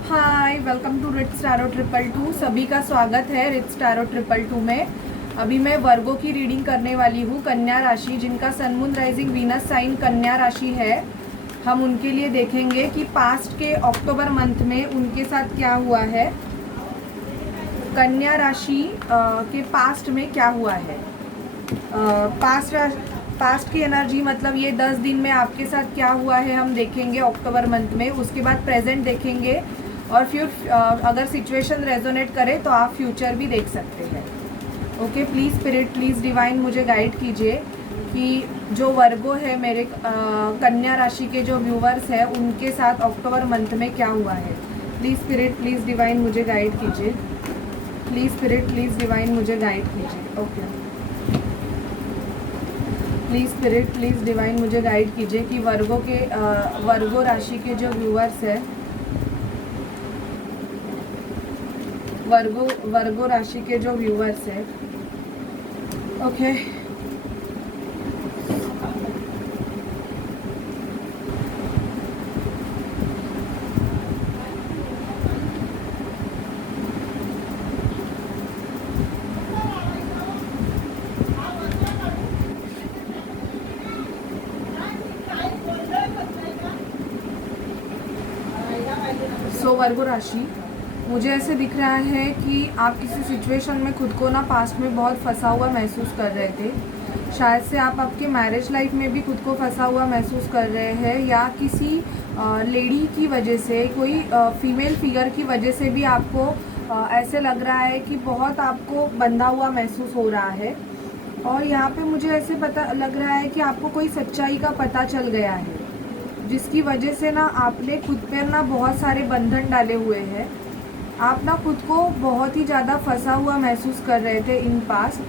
Hi, welcome to Rits tarot 222। सभी का स्वागत है रिट्स टैरो 222 में। अभी मैं वर्गो की रीडिंग करने वाली हूँ, कन्या राशि, जिनका sun moon rising Venus sign कन्या राशि है। हम उनके लिए देखेंगे कि पास्ट के अक्टूबर मंथ में उनके साथ क्या हुआ है, कन्या राशि के पास्ट में क्या हुआ है। पास्ट की एनर्जी मतलब ये 10 दिन में आपके साथ क्या हुआ है हम देखेंगे अक्टूबर मंथ में। उसके बाद प्रेजेंट देखेंगे और फिर अगर सिचुएशन रेजोनेट करे तो आप फ्यूचर भी देख सकते हैं। Okay, please spirit, please divine मुझे गाइड कीजिए कि जो वर्गो है मेरे कन्या राशि के जो व्यूवर्स हैं उनके साथ अक्टूबर मंथ में क्या हुआ है। प्लीज़ स्पिरिट, प्लीज़ डिवाइन मुझे गाइड कीजिए। प्लीज़ स्पिरिट, प्लीज़ डिवाइन मुझे गाइड कीजिए। Okay, please spirit, please divine मुझे गाइड कीजिए कि वर्गो राशि के जो व्यूवर्स है, वर्गो राशि के जो व्यूवर्स है। ओके, वर्गो राशि, मुझे ऐसे दिख रहा है कि आप किसी सिचुएशन में खुद को ना पास्ट में बहुत फंसा हुआ महसूस कर रहे थे। शायद से आप आपके मैरिज लाइफ में भी खुद को फंसा हुआ महसूस कर रहे हैं, या किसी लेडी की वजह से, कोई फीमेल फिगर की वजह से भी आपको ऐसे लग रहा है कि बहुत आपको बंधा हुआ महसूस हो रहा है। और यहाँ पे मुझे ऐसे पता लग रहा है कि आपको कोई सच्चाई का पता चल गया है, जिसकी वजह से ना आपने खुद पर ना बहुत सारे बंधन डाले हुए हैं। आप ना खुद को बहुत ही ज़्यादा फंसा हुआ महसूस कर रहे थे इन पास्ट,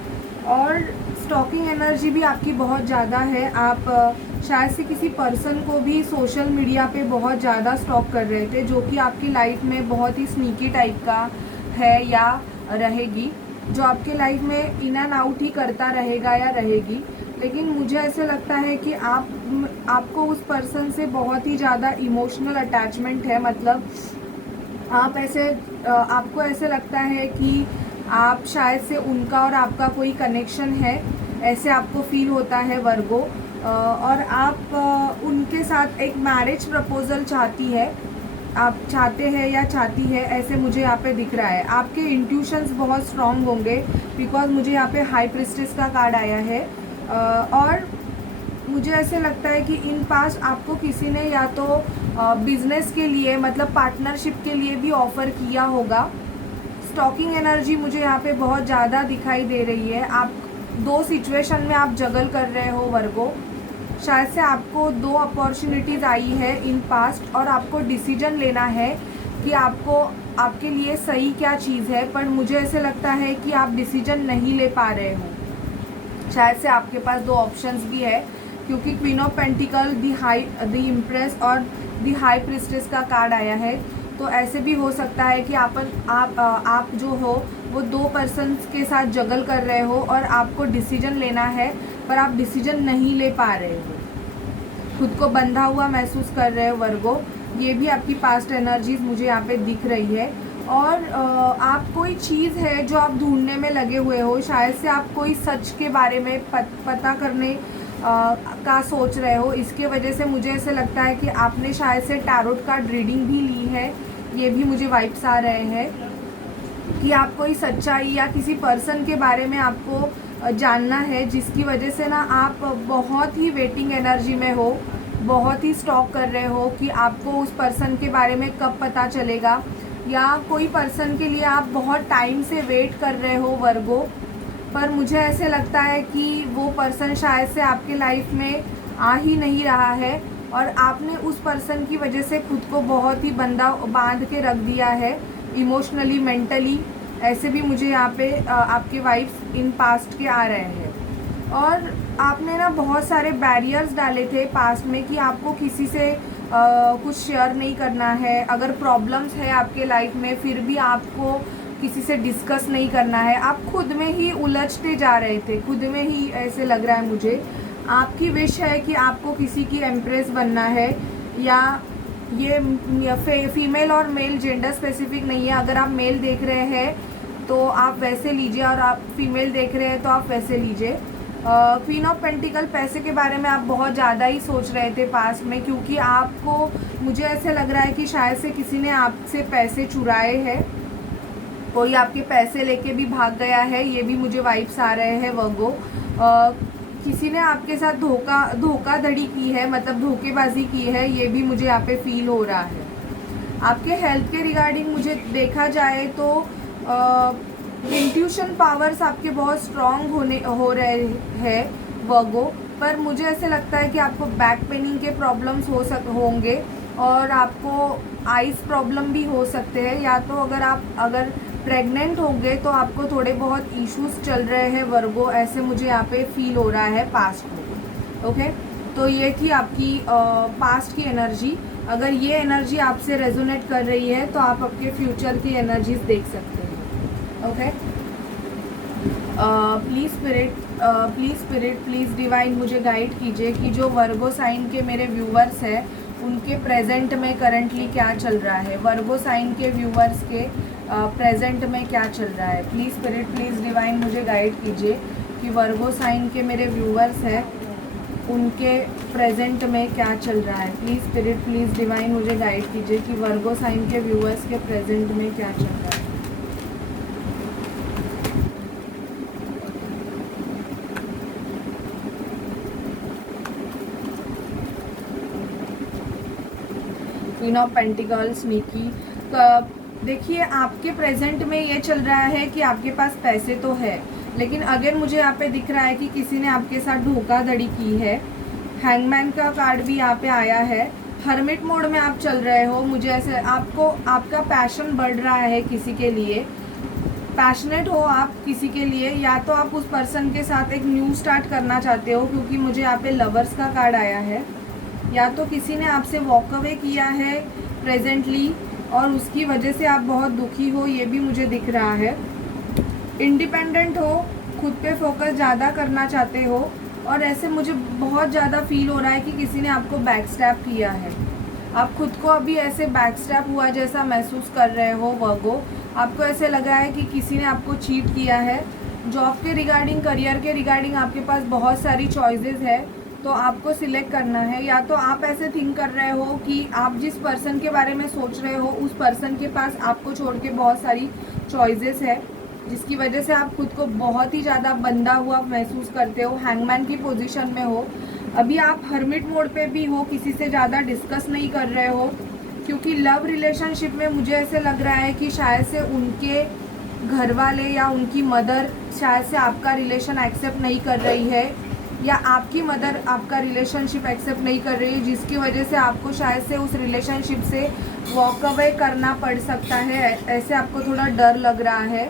और स्टॉकिंग एनर्जी भी आपकी बहुत ज़्यादा है। आप शायद से किसी पर्सन को भी सोशल मीडिया पे बहुत ज़्यादा स्टॉक कर रहे थे, जो कि आपकी लाइफ में बहुत ही स्नीकी टाइप का है या रहेगी, जो आपके लाइफ में इन एंड आउट ही करता रहेगा या रहेगी। लेकिन मुझे ऐसे लगता है कि आपको उस पर्सन से बहुत ही ज़्यादा इमोशनल अटैचमेंट है। मतलब आपको ऐसे लगता है कि आप शायद से उनका और आपका कोई कनेक्शन है, ऐसे आपको फील होता है वर्गो। और आप उनके साथ एक मैरिज प्रपोजल आप चाहते हैं या चाहती है, ऐसे मुझे यहाँ पे दिख रहा है। आपके इंट्यूशंस बहुत स्ट्रॉन्ग होंगे, बिकॉज मुझे यहाँ पे हाई प्रिस्टेस का कार्ड आया है। और मुझे ऐसे लगता है कि इन पास्ट आपको किसी ने या तो बिजनेस के लिए, मतलब पार्टनरशिप के लिए भी ऑफ़र किया होगा। स्टॉकिंग एनर्जी मुझे यहाँ पे बहुत ज़्यादा दिखाई दे रही है। आप दो सिचुएशन में आप जगल कर रहे हो वर्गो। शायद से आपको दो अपॉर्चुनिटीज़ आई है इन पास्ट, और आपको डिसीजन लेना है कि आपके लिए सही क्या चीज़ है। पर मुझे ऐसे लगता है कि आप डिसीजन नहीं ले पा रहे हो। शायद से आपके पास दो ऑप्शंस भी है, क्योंकि queen of pentacle, the impress और द हाई प्रिस्टेस का कार्ड आया है। तो ऐसे भी हो सकता है कि आप जो हो वो दो पर्सन्स के साथ जगल कर रहे हो और आपको डिसीजन लेना है, पर आप डिसीजन नहीं ले पा रहे हो, खुद को बंधा हुआ महसूस कर रहे हो वर्गो। ये भी आपकी पास्ट एनर्जीज मुझे यहाँ पे दिख रही है। और आप कोई चीज़ है जो आप ढूंढने में लगे हुए हो। शायद से आप कोई सच के बारे में पता करने का सोच रहे हो। इसके वजह से मुझे ऐसे लगता है कि आपने शायद से टैरोट कार्ड रीडिंग भी ली है। ये भी मुझे वाइब्स आ रहे हैं कि आप कोई सच्चाई या किसी पर्सन के बारे में आपको जानना है, जिसकी वजह से ना आप बहुत ही वेटिंग एनर्जी में हो, बहुत ही स्टॉक कर रहे हो कि आपको उस पर्सन के बारे में कब पता चलेगा, या कोई पर्सन के लिए आप बहुत टाइम से वेट कर रहे हो वर्गो। पर मुझे ऐसे लगता है कि वो पर्सन शायद से आपके लाइफ में आ ही नहीं रहा है, और आपने उस पर्सन की वजह से खुद को बहुत ही बांध के रख दिया है, इमोशनली, मेंटली। ऐसे भी मुझे यहाँ पे आपके वाइब्स इन पास्ट के आ रहे हैं। और आपने ना बहुत सारे बैरियर्स डाले थे पास्ट में कि आपको किसी से कुछ शेयर नहीं करना है। अगर प्रॉब्लम्स है आपके लाइफ में, फिर भी आपको किसी से डिस्कस नहीं करना है। आप खुद में ही उलझते जा रहे थे, खुद में ही ऐसे लग रहा है मुझे। आपकी विश है कि आपको किसी की एम्प्रेस बनना है, या ये फीमेल और मेल जेंडर स्पेसिफिक नहीं है। अगर आप मेल देख रहे हैं तो आप वैसे लीजिए, और आप फीमेल देख रहे हैं तो आप वैसे लीजिए। क्वीन ऑफ पेंटिकल, पैसे के बारे में आप बहुत ज़्यादा ही सोच रहे थे पास्ट में, क्योंकि आपको, मुझे ऐसे लग रहा है कि शायद से किसी ने आपसे पैसे चुराए हैं, कोई आपके पैसे लेके भी भाग गया है, ये भी मुझे वाइब्स आ रहे हैं वर्गो। किसी ने आपके साथ धोखाधड़ी की है, मतलब धोखेबाजी की है, ये भी मुझे यहाँ पे फील हो रहा है। आपके हेल्थ के रिगार्डिंग मुझे देखा जाए तो इंट्यूशन पावर्स आपके बहुत स्ट्रॉन्ग हो रहे हैं वर्गो, पर मुझे ऐसे लगता है कि आपको बैक पेनिंग के प्रॉब्लम्स होंगे, और आपको आइस प्रॉब्लम भी हो सकते हैं, या तो अगर प्रेग्नेंट होंगे तो आपको थोड़े बहुत इश्यूज चल रहे हैं वर्गो, ऐसे मुझे यहाँ पे फील हो रहा है पास्ट में। ओके, तो ये थी आपकी पास्ट की एनर्जी। अगर ये एनर्जी आपसे रेजोनेट कर रही है तो आप आपके फ्यूचर की एनर्जीज देख सकते हैं। Okay, please spirit please divine मुझे गाइड कीजिए कि जो वर्गो साइन के मेरे व्यूवर्स हैं उनके प्रेजेंट में करंटली क्या चल रहा है। वर्गो साइन के व्यूवर्स के प्रेजेंट में क्या चल रहा है। प्लीज़ स्पिरिट प्लीज़ डिवाइन मुझे गाइड कीजिए कि वर्गो साइन के मेरे व्यूवर्स हैं उनके प्रेजेंट में क्या चल रहा है। प्लीज़ स्पिरिट प्लीज़ डिवाइन मुझे गाइड कीजिए कि वर्गो साइन के व्यूवर्स के प्रेजेंट में क्या चल रहा है। क्वीन ऑफ पेंटिकल्स, निकी, देखिए आपके प्रेजेंट में ये चल रहा है कि आपके पास पैसे तो है, लेकिन अगर मुझे यहाँ पे दिख रहा है कि किसी ने आपके साथ धोखाधड़ी की है। हैंगमैन का कार्ड भी यहाँ पे आया है। हर्मिट मोड में आप चल रहे हो, मुझे ऐसे आपका पैशन बढ़ रहा है किसी के लिए, पैशनेट हो आप किसी के लिए, या तो आप उस पर्सन के साथ एक न्यू स्टार्ट करना चाहते हो, क्योंकि मुझे यहाँ पे लवर्स का कार्ड आया है, या तो किसी ने आपसे वॉक अवे किया है प्रेजेंटली और उसकी वजह से आप बहुत दुखी हो, ये भी मुझे दिख रहा है। इंडिपेंडेंट हो, खुद पे फोकस ज़्यादा करना चाहते हो, और ऐसे मुझे बहुत ज़्यादा फील हो रहा है कि किसी ने आपको बैकस्टैप किया है। आप खुद को अभी ऐसे बैकस्टैप हुआ जैसा महसूस कर रहे हो वर्गो। आपको ऐसे लगा है कि किसी ने आपको चीट किया है। जॉब के रिगार्डिंग, करियर के रिगार्डिंग आपके पास बहुत सारी चॉइसेस है, तो आपको सिलेक्ट करना है। या तो आप ऐसे थिंक कर रहे हो कि आप जिस पर्सन के बारे में सोच रहे हो उस पर्सन के पास आपको छोड़ के बहुत सारी चॉइसेस है, जिसकी वजह से आप खुद को बहुत ही ज़्यादा बंधा हुआ महसूस करते हो, हैंगमैन की पोजीशन में हो। अभी आप हर्मिट मोड पे भी हो, किसी से ज़्यादा डिस्कस नहीं कर रहे हो, क्योंकि लव रिलेशनशिप में मुझे ऐसे लग रहा है कि शायद से उनके घर वाले या उनकी मदर शायद से आपका रिलेशन एक्सेप्ट नहीं कर रही है, या आपकी मदर आपका रिलेशनशिप एक्सेप्ट नहीं कर रही है, जिसकी वजह से आपको शायद से उस रिलेशनशिप से वॉक अवे करना पड़ सकता है। ऐसे आपको थोड़ा डर लग रहा है।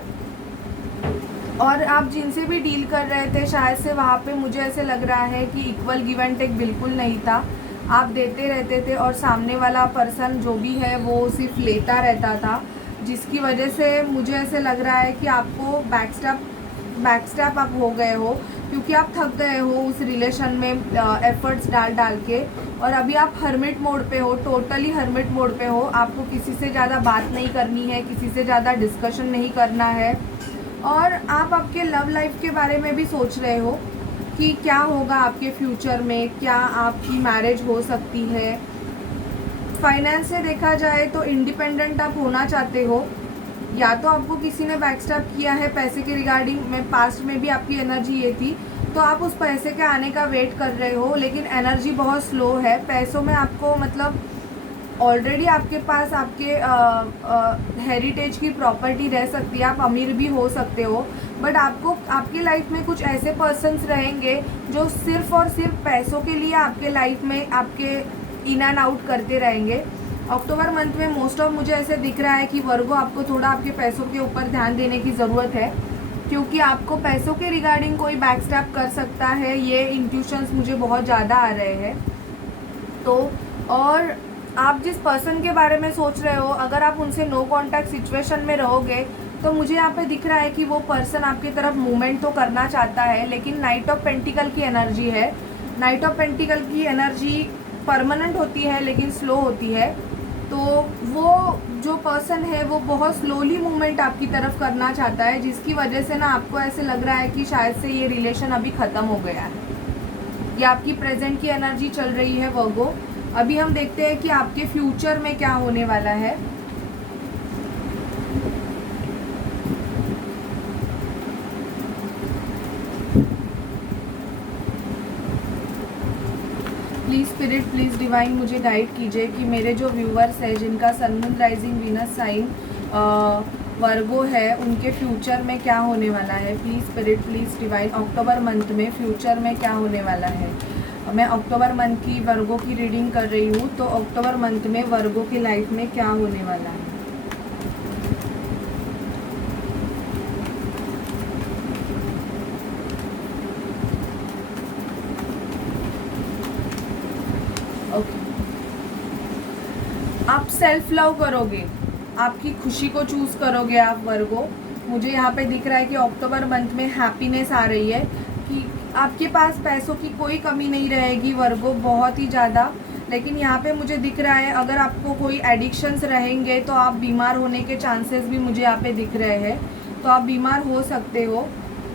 और आप जिनसे भी डील कर रहे थे शायद से वहाँ पे मुझे ऐसे लग रहा है कि इक्वल गिव एंड टेक बिल्कुल नहीं था। आप देते रहते थे और सामने वाला पर्सन जो भी है वो सिर्फ लेता रहता था, जिसकी वजह से मुझे ऐसे लग रहा है कि आपको बैकस्टैप आप हो गए हो, क्योंकि आप थक गए हो उस रिलेशन में एफर्ट्स डाल के, और अभी आप हर्मिट मोड पे हो, टोटली हर्मिट मोड पे हो। आपको किसी से ज़्यादा बात नहीं करनी है, किसी से ज़्यादा डिस्कशन नहीं करना है, और आप आपके लव लाइफ के बारे में भी सोच रहे हो कि क्या होगा आपके फ्यूचर में, क्या आपकी मैरिज हो सकती है। फाइनेंस से देखा जाए तो इंडिपेंडेंट आप होना चाहते हो, या तो आपको किसी ने बैकस्टैप किया है पैसे के रिगार्डिंग में, पास्ट में भी आपकी एनर्जी ये थी, तो आप उस पैसे के आने का वेट कर रहे हो, लेकिन एनर्जी बहुत स्लो है। पैसों में आपको मतलब ऑलरेडी आपके पास आपके हेरिटेज की प्रॉपर्टी रह सकती है, आप अमीर भी हो सकते हो, बट आपको आपकी लाइफ में कुछ ऐसे पर्सन्स रहेंगे जो सिर्फ और सिर्फ पैसों के लिए आपके लाइफ में आपके इन एंड आउट करते रहेंगे। अक्टूबर मंथ में मोस्ट ऑफ मुझे ऐसे दिख रहा है कि वर्गो आपको थोड़ा आपके पैसों के ऊपर ध्यान देने की ज़रूरत है, क्योंकि आपको पैसों के रिगार्डिंग कोई बैकस्टैप कर सकता है, ये इंट्यूशंस मुझे बहुत ज़्यादा आ रहे हैं। तो और आप जिस पर्सन के बारे में सोच रहे हो, अगर आप उनसे नो कॉन्टैक्ट सिचुएशन में रहोगे तो मुझे यहाँ पे दिख रहा है कि वो पर्सन आपकी तरफ मूवमेंट तो करना चाहता है, लेकिन नाइट ऑफ पेंटिकल की एनर्जी है। नाइट ऑफ पेंटिकल की एनर्जी परमानेंट होती है लेकिन स्लो होती है। तो वो जो पर्सन है वो बहुत स्लोली मूवमेंट आपकी तरफ करना चाहता है, जिसकी वजह से ना आपको ऐसे लग रहा है कि शायद से ये रिलेशन अभी ख़त्म हो गया है। ये आपकी प्रेजेंट की एनर्जी चल रही है वर्गो। अभी हम देखते हैं कि आपके फ्यूचर में क्या होने वाला है। प्लीज़ स्पिरिट, प्लीज़ डिवाइन मुझे गाइड कीजिए कि मेरे जो व्यूवर्स हैं जिनका sun moon rising Venus sign Virgo है, उनके फ्यूचर में क्या होने वाला है। Please spirit, please divine, October month में फ्यूचर में क्या होने वाला है। मैं अक्टूबर मंथ की वर्गो की रीडिंग कर रही हूँ, तो अक्टूबर मंथ में वर्गो की लाइफ में क्या होने वाला है। आप सेल्फ लव करोगे, आपकी खुशी को चूज़ करोगे आप वर्गो। मुझे यहाँ पे दिख रहा है कि अक्टूबर मंथ में हैप्पीनेस आ रही है, कि आपके पास पैसों की कोई कमी नहीं रहेगी वर्गो, बहुत ही ज़्यादा। लेकिन यहाँ पे मुझे दिख रहा है अगर आपको कोई एडिक्शंस रहेंगे तो आप बीमार होने के चांसेस भी मुझे यहाँ पे दिख रहे हैं, तो आप बीमार हो सकते हो।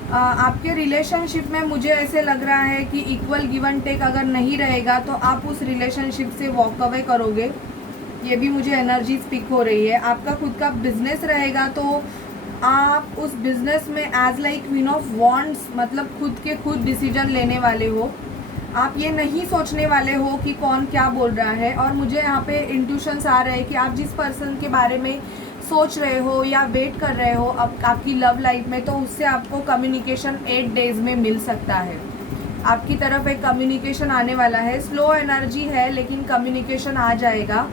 आपके रिलेशनशिप में मुझे ऐसे लग रहा है कि इक्वल गिव एंड टेक अगर नहीं रहेगा तो आप उस रिलेशनशिप से वॉक अवे करोगे, ये भी मुझे एनर्जी स्पीक हो रही है। आपका खुद का बिजनेस रहेगा तो आप उस बिजनेस में as like queen of wands, मतलब खुद के खुद डिसीजन लेने वाले हो। आप ये नहीं सोचने वाले हो कि कौन क्या बोल रहा है। और मुझे यहाँ पे इंट्यूशंस आ रहे हैं कि आप जिस पर्सन के बारे में सोच रहे हो या वेट कर रहे हो आपकी लव लाइफ में, तो उससे आपको कम्युनिकेशन 8 डेज में मिल सकता है। आपकी तरफ एक कम्युनिकेशन आने वाला है, स्लो एनर्जी है लेकिन कम्युनिकेशन आ जाएगा।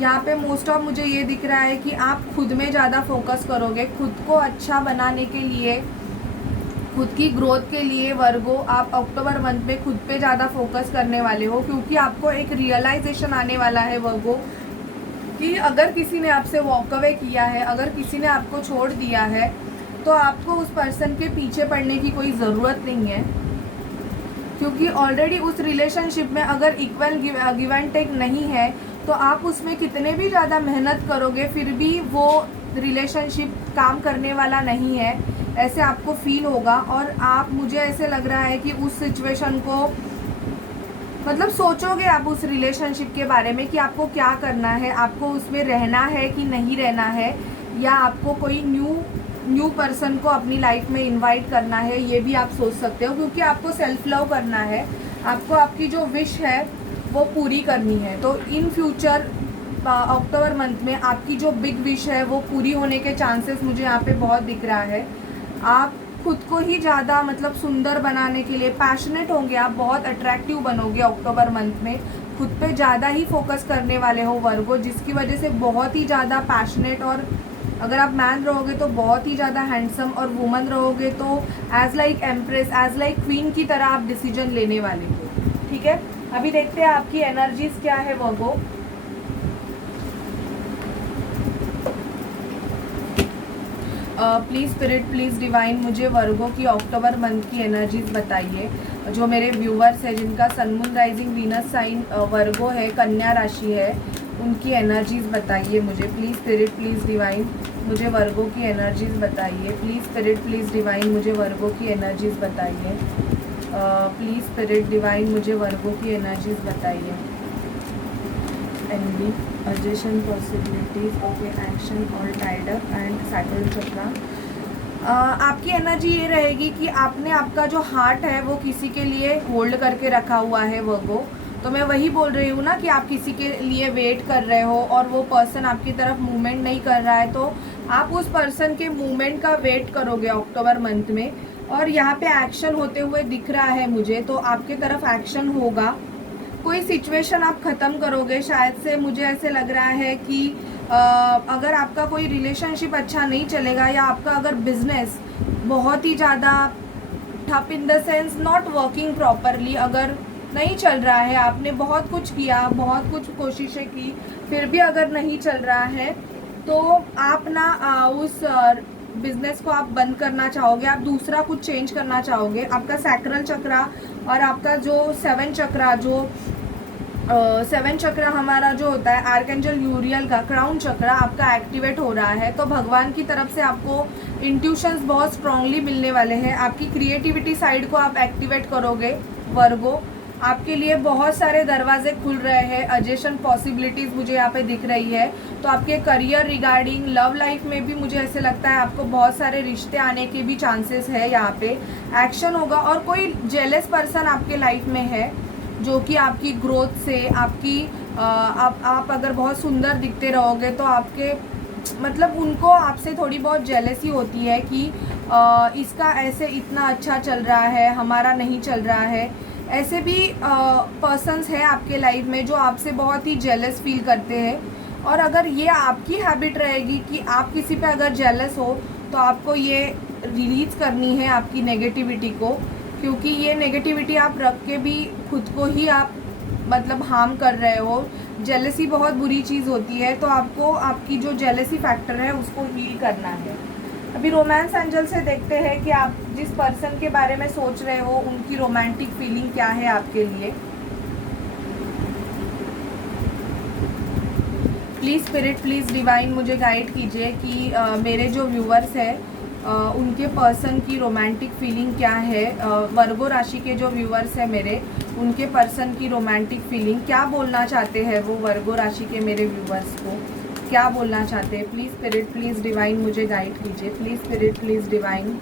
यहाँ पे मोस्ट ऑफ मुझे ये दिख रहा है कि आप खुद में ज़्यादा फोकस करोगे, खुद को अच्छा बनाने के लिए, खुद की ग्रोथ के लिए वर्गो। आप अक्टूबर मंथ में खुद पे ज़्यादा फोकस करने वाले हो, क्योंकि आपको एक रियलाइजेशन आने वाला है वर्गो कि अगर किसी ने आपसे वॉक अवे किया है, अगर किसी ने आपको छोड़ दिया है, तो आपको उस पर्सन के पीछे पड़ने की कोई ज़रूरत नहीं है, क्योंकि ऑलरेडी उस रिलेशनशिप में अगर इक्वल गिव एंड टेक नहीं है तो आप उसमें कितने भी ज़्यादा मेहनत करोगे फिर भी वो रिलेशनशिप काम करने वाला नहीं है, ऐसे आपको फील होगा। और आप, मुझे ऐसे लग रहा है कि उस सिचुएशन को मतलब सोचोगे आप उस रिलेशनशिप के बारे में कि आपको क्या करना है, आपको उसमें रहना है कि नहीं रहना है, या आपको कोई न्यू पर्सन को अपनी लाइफ में इनवाइट करना है, ये भी आप सोच सकते हो। क्योंकि आपको सेल्फ लव करना है, आपको आपकी जो विश है वो पूरी करनी है। तो इन फ्यूचर अक्टूबर मंथ में आपकी जो बिग विश है वो पूरी होने के चांसेस मुझे यहाँ पे बहुत दिख रहा है। आप खुद को ही ज़्यादा मतलब सुंदर बनाने के लिए पैशनेट होंगे, आप बहुत अट्रैक्टिव बनोगे अक्टूबर मंथ में, खुद पे ज़्यादा ही फोकस करने वाले हो वर्गो, जिसकी वजह से बहुत ही ज़्यादा पैशनेट, और अगर आप मैन रहोगे तो बहुत ही ज़्यादा हैंडसम, और वुमन रहोगे तो as like empress, as like queen की तरह आप डिसीजन लेने वाले हो। ठीक है, अभी देखते हैं आपकी एनर्जीज क्या है वर्गो। प्लीज़ स्पिरिट, प्लीज़ डिवाइन मुझे वर्गो की अक्टूबर मंथ की एनर्जीज बताइए। जो मेरे व्यूवर्स हैं जिनका sun moon rising Venus sign Virgo है, कन्या राशि है, उनकी एनर्जीज बताइए मुझे। प्लीज़ स्पिरिट, प्लीज़ डिवाइन मुझे वर्गो की एनर्जीज बताइए। प्लीज़ स्पिरिट, प्लीज़ डिवाइन मुझे वर्गो की एनर्जीज बताइए। प्लीज़ स्पिरिट डिवाइन मुझे वर्गो की एनर्जीज बताइए। एनबी अजेशन possibilities of a action all tied up and Saturn chakra. आपकी एनर्जी ये रहेगी कि आपने आपका जो हार्ट है वो किसी के लिए होल्ड करके रखा हुआ है वर्गो। तो मैं वही बोल रही हूँ ना कि आप किसी के लिए वेट कर रहे हो और वो पर्सन आपकी तरफ मूवमेंट नहीं कर रहा है, तो आप उस पर्सन के मूवमेंट का वेट करोगे अक्टूबर मंथ में। और यहाँ पे एक्शन होते हुए दिख रहा है मुझे, तो आपके तरफ एक्शन होगा, कोई सिचुएशन आप ख़त्म करोगे। शायद से मुझे ऐसे लग रहा है कि अगर आपका कोई रिलेशनशिप अच्छा नहीं चलेगा, या आपका अगर बिजनेस बहुत ही ज़्यादा ठप in the sense not working properly, अगर नहीं चल रहा है, आपने बहुत कुछ किया, बहुत कुछ कोशिशें की, फिर भी अगर नहीं चल रहा है, तो आप ना उस बिजनेस को आप बंद करना चाहोगे, आप दूसरा कुछ चेंज करना चाहोगे। आपका सैक्रल चक्रा और आपका जो 7 चक्रा जो सेवन चक्र हमारा जो होता है आर्कएंजल यूरियल का क्राउन चक्र आपका एक्टिवेट हो रहा है। तो भगवान की तरफ से आपको इंट्यूशंस बहुत स्ट्रांगली मिलने वाले हैं। आपकी क्रिएटिविटी साइड को आप एक्टिवेट करोगे वर्गो। आपके लिए बहुत सारे दरवाजे खुल रहे हैं, अजेशन पॉसिबिलिटीज़ मुझे यहाँ पे दिख रही है। तो आपके करियर रिगार्डिंग लव लाइफ में भी मुझे ऐसे लगता है आपको बहुत सारे रिश्ते आने के भी चांसेस है। यहाँ पे एक्शन होगा और कोई जेलस पर्सन आपके लाइफ में है जो कि आपकी ग्रोथ से आपकी आप अगर बहुत सुंदर दिखते रहोगे तो आपके मतलब उनको आपसे थोड़ी बहुत जेलसी होती है कि इसका ऐसे इतना अच्छा चल रहा है, हमारा नहीं चल रहा है। ऐसे भी पर्सन्स हैं आपके लाइफ में जो आपसे बहुत ही जेलस फील करते हैं। और अगर ये आपकी हैबिट रहेगी कि आप किसी पे अगर जेलस हो तो आपको ये रिलीज़ करनी है आपकी नेगेटिविटी को, क्योंकि ये नेगेटिविटी आप रख के भी खुद को ही आप मतलब हार्म कर रहे हो। जेलसी बहुत बुरी चीज़ होती है, तो आपको आपकी जो जेलसी फैक्टर है उसको हील करना है। अभी रोमांस एंजल से देखते हैं कि आप जिस पर्सन के बारे में सोच रहे हो उनकी रोमांटिक फीलिंग क्या है आपके लिए। प्लीज़ स्पिरिट, प्लीज़ डिवाइन मुझे गाइड कीजिए कि मेरे जो व्यूअर्स हैं उनके पर्सन की रोमांटिक फीलिंग क्या है। वर्गो राशि के जो व्यूअर्स हैं मेरे, उनके पर्सन की रोमांटिक फीलिंग क्या बोलना चाहते हैं वो वर्गो राशि के मेरे व्यूअर्स को क्या बोलना चाहते हैं। प्लीज़ स्पिरिट, प्लीज़ डिवाइन मुझे गाइड कीजिए। प्लीज़ स्पिरिट, प्लीज़ डिवाइन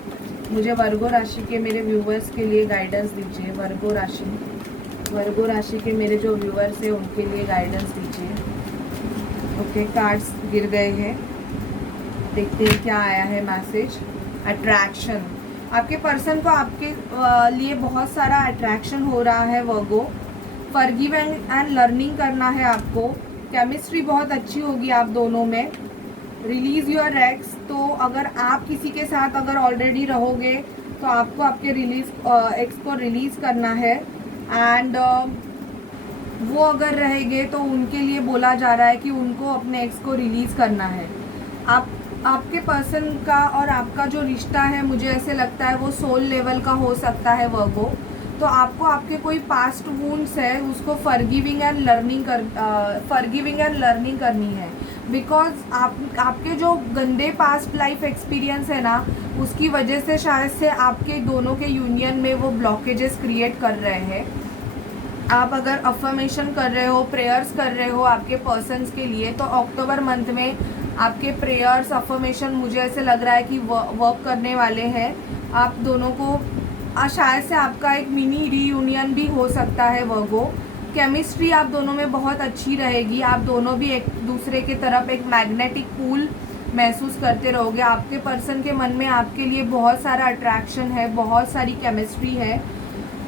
मुझे वर्गो राशि के मेरे व्यूअर्स के लिए गाइडेंस दीजिए। वर्गो राशि के मेरे जो व्यूअर्स हैं उनके लिए गाइडेंस दीजिए। ओके, कार्ड्स गिर गए हैं, देखते हैं क्या आया है मैसेज। अट्रैक्शन, आपके पर्सन को आपके लिए बहुत सारा अट्रैक्शन हो रहा है वर्गो। फॉरगिव एंड लर्निंग करना है आपको। केमिस्ट्री बहुत अच्छी होगी आप दोनों में। रिलीज़ योर एक्स, तो अगर आप किसी के साथ अगर ऑलरेडी रहोगे तो आपको आपके एक्स को रिलीज़ करना है। एंड वो अगर रहेंगे तो उनके लिए बोला जा रहा है कि उनको अपने एक्स को रिलीज़ करना है। आपके पर्सन का और आपका जो रिश्ता है मुझे ऐसे लगता है वो सोल लेवल का हो सकता है वर्गो। तो आपको आपके कोई पास्ट वूंड्स है उसको फॉरगिविंग एंड लर्निंग करनी है। बिकॉज आपके जो गंदे पास्ट लाइफ एक्सपीरियंस है ना, उसकी वजह से शायद से आपके दोनों के यूनियन में वो ब्लॉकेजेस क्रिएट कर रहे हैं। आप अगर अफर्मेशन कर रहे हो, प्रेयर्स कर रहे हो आपके पर्सन्स के लिए, तो अक्टूबर मंथ में आपके प्रेयर्स अफर्मेशन मुझे ऐसे लग रहा है कि वर्क करने वाले हैं। आप दोनों को शायद से आपका एक मिनी रीयूनियन भी हो सकता है वर्गो। केमिस्ट्री आप दोनों में बहुत अच्छी रहेगी। आप दोनों भी एक दूसरे की तरफ एक मैग्नेटिक पुल महसूस करते रहोगे। आपके पर्सन के मन में आपके लिए बहुत सारा अट्रैक्शन है, बहुत सारी केमिस्ट्री है।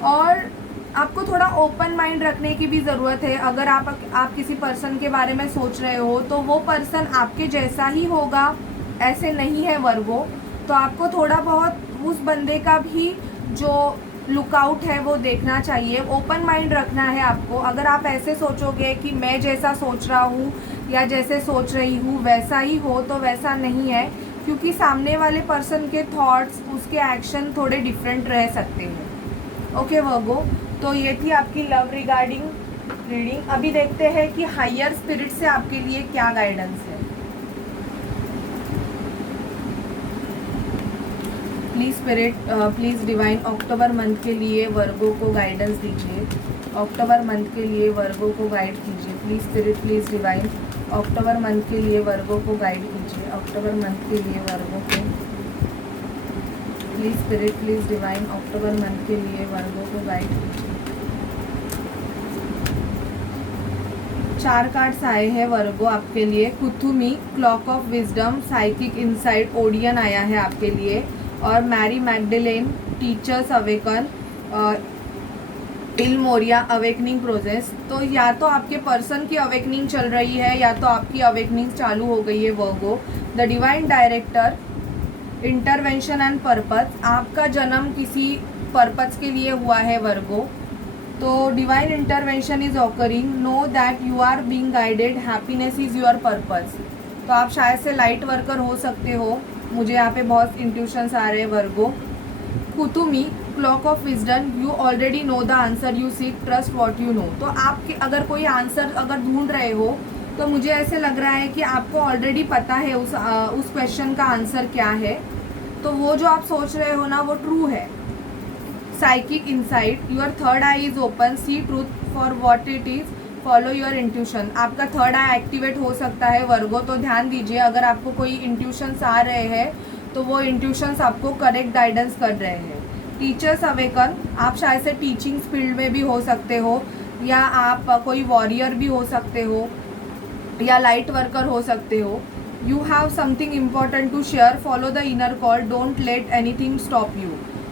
और आपको थोड़ा ओपन माइंड रखने की भी ज़रूरत है। अगर आप किसी पर्सन के बारे में सोच रहे हो तो वो पर्सन आपके जैसा ही होगा ऐसे नहीं है वर्गो। तो आपको थोड़ा बहुत उस बंदे का भी जो लुकआउट है वो देखना चाहिए। ओपन माइंड रखना है आपको। अगर आप ऐसे सोचोगे कि मैं जैसा सोच रहा हूँ या जैसे सोच रही हूँ वैसा ही हो, तो वैसा नहीं है, क्योंकि सामने वाले पर्सन के थॉट्स, उसके एक्शन थोड़े डिफरेंट रह सकते हैं। ओके वर्गो, तो ये थी आपकी लव रिगार्डिंग रीडिंग। अभी देखते हैं कि हायर स्पिरिट से आपके लिए क्या गाइडेंस है। Please spirit, please divine October month के लिए वर्गो को गाइडेंस दीजिए। अक्टूबर मंथ के लिए वर्गो को गाइड कीजिए। Please spirit, please divine October month के लिए वर्गो को गाइड कीजिए। अक्टूबर मंथ के लिए वर्गो को please spirit, please divine October month के लिए वर्गो को गाइड कीजिए। 4 कार्ड्स आए हैं वर्गो आपके लिए। Kuthumi, cloak of wisdom, psychic insight, Odin आया है आपके लिए, और Mary Magdalene, teachers awaken, El Morya, awakening process. तो या तो आपके पर्सन की अवेकनिंग चल रही है या तो आपकी अवेकनिंग चालू हो गई है Virgo. The divine director, intervention and purpose, आपका जन्म किसी पर्पस के लिए हुआ है वर्गो। तो divine intervention is occurring, know that you are being guided, happiness is your purpose. तो आप शायद से लाइट वर्कर हो सकते हो, मुझे यहाँ पे बहुत इंट्यूशंस आ रहे हैं Virgo. Kuthumi, cloak of wisdom, you already know the answer you seek, trust what you know. तो आपके अगर कोई आंसर अगर ढूंढ रहे हो तो मुझे ऐसे लग रहा है कि आपको ऑलरेडी पता है उस क्वेश्चन का आंसर क्या है, तो वो जो आप सोच रहे हो ना वो ट्रू है। Psychic insight, your third eye is open, see truth for what it is, follow your intuition. आपका थर्ड आई एक्टिवेट हो सकता है वर्गो, तो ध्यान दीजिए अगर आपको कोई इंट्यूशंस आ रहे हैं तो वो इंट्यूशंस आपको करेक्ट गाइडेंस कर रहे हैं। टीचर्स अवेकन, आप शायद से टीचिंग फील्ड में भी हो सकते हो, या आप कोई वॉरियर भी हो सकते हो, या लाइट वर्कर हो सकते हो। You have something important to share, follow the inner call, don't let anything stop you.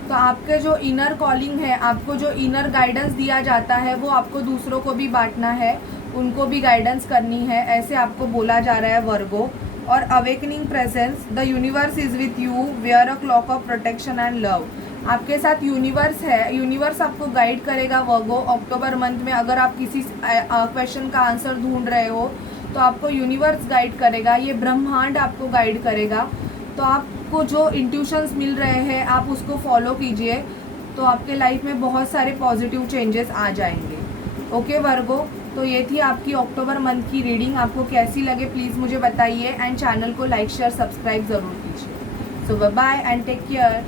तो आपके जो इनर कॉलिंग है, आपको जो इनर गाइडेंस दिया जाता है वो आपको दूसरों को भी बांटना है, उनको भी गाइडेंस करनी है, ऐसे आपको बोला जा रहा है वर्गो। और awakening presence, the universe is with you, wear a cloak of protection and love. आपके साथ यूनिवर्स है, यूनिवर्स आपको गाइड करेगा वर्गो अक्टूबर मंथ में। अगर आप किसी क्वेश्चन का आंसर ढूंढ रहे हो तो आपको यूनिवर्स गाइड करेगा, ये ब्रह्मांड आपको गाइड करेगा। तो आपको जो इंट्यूशंस मिल रहे हैं आप उसको फॉलो कीजिए, तो आपके लाइफ में बहुत सारे पॉजिटिव चेंजेस आ जाएंगे। ओके वर्गो, तो ये थी आपकी अक्टूबर मंथ की रीडिंग। आपको कैसी लगे प्लीज़ मुझे बताइए, एंड चैनल को लाइक शेयर सब्सक्राइब ज़रूर कीजिए। So bye bye and take care.